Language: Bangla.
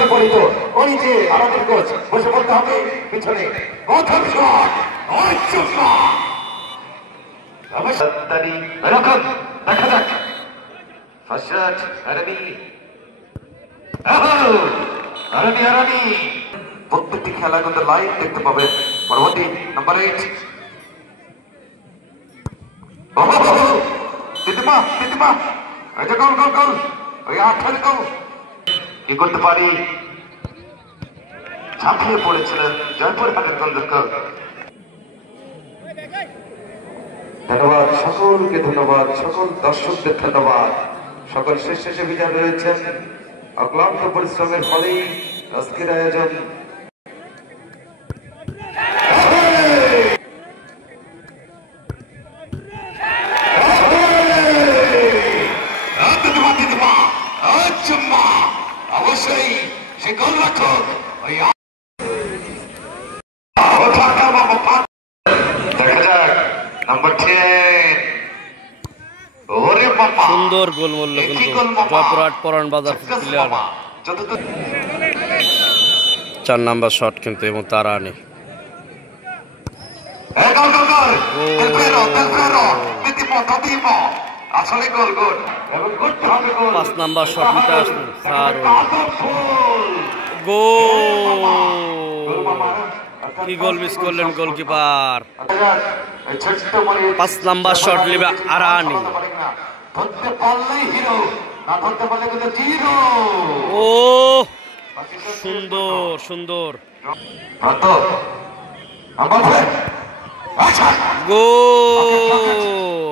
বিপরীত ওই যে আরামের কোচ বসে পড়তে হবে পিছনে প্রথম শট ওই চুম্মা অবশ্যই এরকম দেখা যাক ফার্স্ট শট আরামি আরামি প্রত্যেকটি খেলা কিন্তু লাইভ দেখতে পাবে পরবর্তী নাম্বার 8 দিদিমা এটা গোল ওই 8 গোল কি করতে পারি ঝাঁপিয়ে পড়েছিলেন জয়পুরহাটের গোলরক্ষক ধন্যবাদ সকলকে ধন্যবাদ সকল দর্শকদের ধন্যবাদ সকল শেষে বিজয় রয়েছেন অক্লান্ত পরিশ্রমের ফলেই আজকের আয়োজন অবশ্যই সে গোলরক্ষক দেখা যাক নাম্বার 10 ওরে বাবা সুন্দর গোল মূল্য কিন্তু জয়পুরহাট পরান বাজার প্লেয়ার 4 নাম্বার শট কিন্তু এবং তারা আনে আসলে গোল এবং করতে হবে গোল 5 নাম্বার শট নিতে আসছে স্যার গোল কি গোল মিস করলেন গোলকিপার 5 নাম্বার শট নেবে আরানি ধরতে পারলেই হিরো না ধরতে পারলে কিন্তু জিরো ও সুন্দর গোল